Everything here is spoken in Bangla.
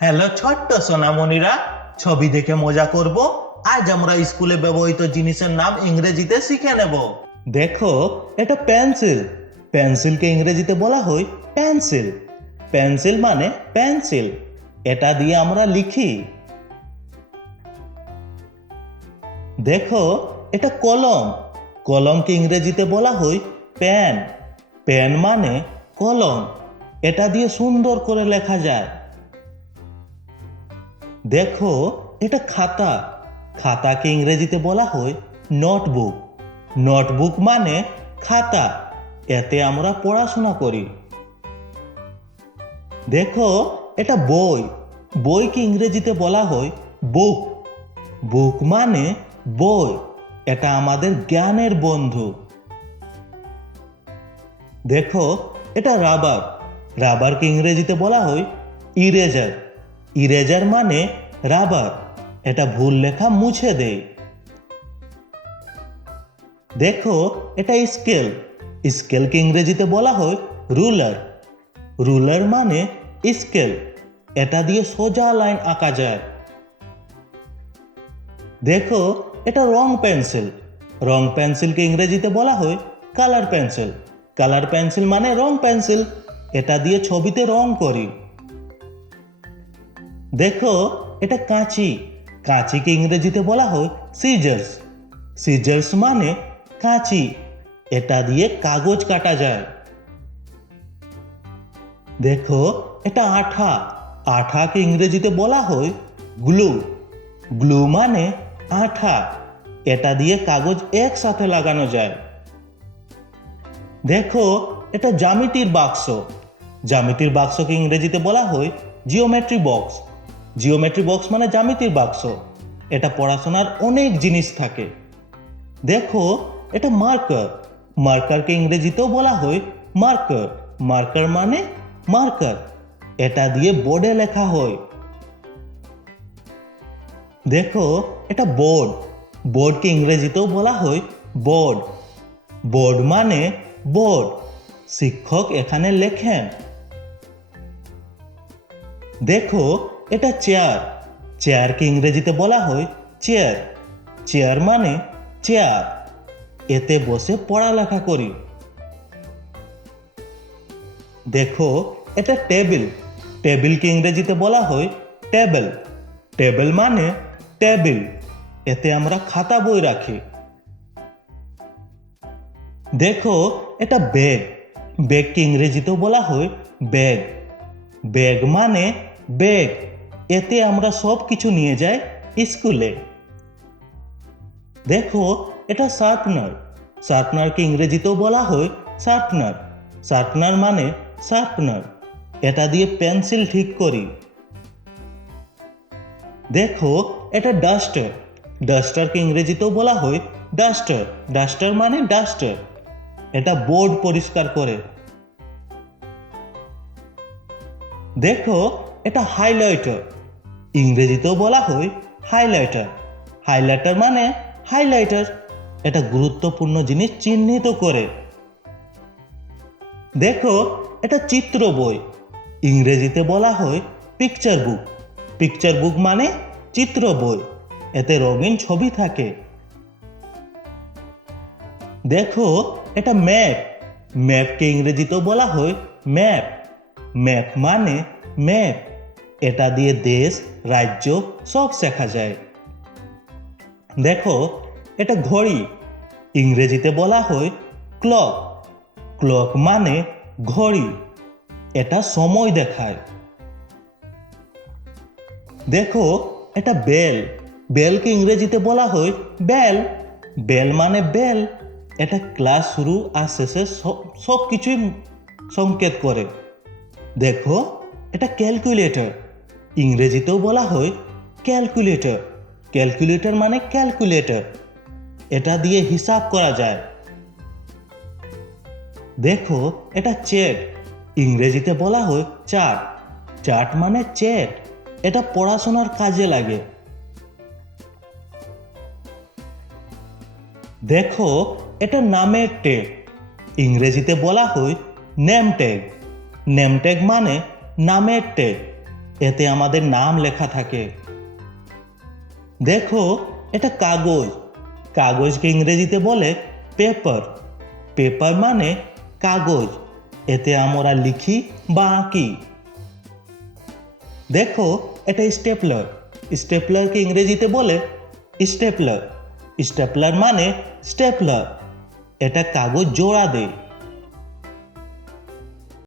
হ্যালো ছোট্ট সোনামণিরা, ছবি দেখে মজা করব? আজ আমরা স্কুলে ব্যবহৃত জিনিসের নাম ইংরেজিতে শিখে নেব। দেখো, এটা পেন্সিল। পেন্সিলকে ইংরেজিতে বলা হয় পেন্সিল। পেন্সিল মানে পেন্সিল। এটা দিয়ে আমরা লিখি। দেখো, এটা কলম। কলমকে ইংরেজিতে বলা হয় পেন। পেন মানে কলম। এটা দিয়ে সুন্দর করে লেখা যায়। দেখো, এটা খাতা। খাতাকে ইংরেজিতে বলা হয় নোটবুক নোটবুক মানে খাতা। এতে আমরা পড়াশোনা করি। দেখো, এটা বই। বইকে ইংরেজিতে বলা হয় বুক বুক মানে বই। এটা আমাদের জ্ঞানের বন্ধু। দেখো, এটা রাবার রাবারকে ইংরেজিতে বলা হয় ইরেজার ইরেজার মানে রাবার। এটা ভুল লেখা মুছে দেয় দেখো, এটা স্কেল। স্কেলকে ইংরেজিতে বলা হয় রুলার। রুলার মানে স্কেল। এটা দিয়ে সোজা লাইন আঁকা যায়। দেখো, এটা রং পেন্সিল। রং পেন্সিলকে ইংরেজিতে বলা হয় কালার পেন্সিল। কালার পেন্সিল মানে রং পেন্সিল। এটা দিয়ে ছবিতে রং করি। দেখো, এটা কাঁচি। কাঁচিকে ইংরেজিতে বলা হয় সিজার্স সিজার্স মানে কাঁচি। এটা দিয়ে কাগজ কাটা যায়। দেখো, এটা আঠা। আঠাকে ইংরেজিতে বলা হয় গ্লু গ্লু মানে আঠা। এটা দিয়ে কাগজ একসাথে লাগানো যায়। দেখো, এটা জামিতির বাক্স। জামিতির বাক্সকে ইংরেজিতে বলা হয় জিওমেট্রি বক্স জিওমেট্রি বক্স মানে জ্যামিতির বাক্স। এটা পড়াশোনার অনেক জিনিস থাকে। দেখো, এটা মার্কার মার্কারকে ইংরেজিতেও বলা হয় মার্কার মার্কার মানে মার্কার এটা দিয়ে বোর্ডে লেখা হয়। দেখো, এটা বোর্ড বোর্ডকে ইংরেজিতেও বলা হয় বোর্ড বোর্ড মানে বোর্ড শিক্ষক এখানে লেখেন। দেখো এটা চেয়ার। চেয়ারকে ইংরেজিতে বলা হয় চেয়ার। চেয়ার মানে চেয়ার। এতে বসে পড়ালেখা করি। দেখো, এটা টেবিল। টেবিলকে ইংরেজিতে বলা হয় টেবিল। টেবিল মানে টেবিল। এতে আমরা খাতা বই রাখি। দেখো, এটা ব্যাগ। ব্যাগকে ইংরেজিতেও বলা হয় ব্যাগ। ব্যাগ মানে ব্যাগ। এতে আমরা সব কিছু নিয়ে যাই স্কুলে। দেখো, এটা শার্পনার। শার্পনারকে ইংরেজিতেও বলা হয় শার্পনার। শার্পনার মানে শার্পনার। এটা দিয়ে পেন্সিল ঠিক করি। দেখো, এটা ডাস্টার। ডাস্টারকে ইংরেজিতেও বলা হয় ডাস্টার। ডাস্টার মানে ডাস্টার। এটা বোর্ড পরিষ্কার করে। দেখো, এটা হাইলাইটার। ইংরেজিতেও বলা হয় হাইলাইটার হাইলাইটার মানে হাইলাইটার এটা গুরুত্বপূর্ণ জিনিস চিহ্নিত করে। দেখো, এটা চিত্র বই। ইংরেজিতে বলা হয় পিকচার বুক পিকচার বুক মানে চিত্র বই। এতে রঙিন ছবি থাকে। দেখো, এটা ম্যাপ ম্যাপকে ইংরেজিতেও বলা হয় ম্যাপ ম্যাপ মানে ম্যাপ এটা দিয়ে দেশ, রাজ্য সব শেখা যায়। দেখো, এটা ঘড়ি। ইংরেজিতে বলা হয় ক্লক। ক্লক মানে ঘড়ি। এটা সময় দেখায়। দেখো, এটা বেল। বেলকে ইংরেজিতে বলা হয় বেল। বেল মানে বেল। এটা ক্লাস শুরু আর শেষে সব কিছুই সংকেত করে। দেখো, এটা ক্যালকুলেটর। ইংরেজিতেও বলা হয় ক্যালকুলেটর। ক্যালকুলেটর মানে ক্যালকুলেটর। এটা দিয়ে হিসাব করা যায়। দেখো, এটা চেট। ইংরেজিতে বলা হয় চার্ট। চার্ট মানে চেট। এটা পড়াশোনার কাজে লাগে। দেখো, এটা নামের ট্যাগ ইংরেজিতে বলা হয় নেম ট্যাগ নেম ট্যাগ মানে নামের ট্যাগ এতে আমাদের নাম লেখা থাকে। দেখো, এটা কাগজ। কাগজকে ইংরেজিতে বলে পেপার পেপার মানে কাগজ। এতে আমরা লিখি বা আঁকি। দেখো, এটা স্টেপলার স্টেপলারকে ইংরেজিতে বলে স্টেপলার স্টেপলার মানে স্টেপলার এটা কাগজ জোড়া দেয়।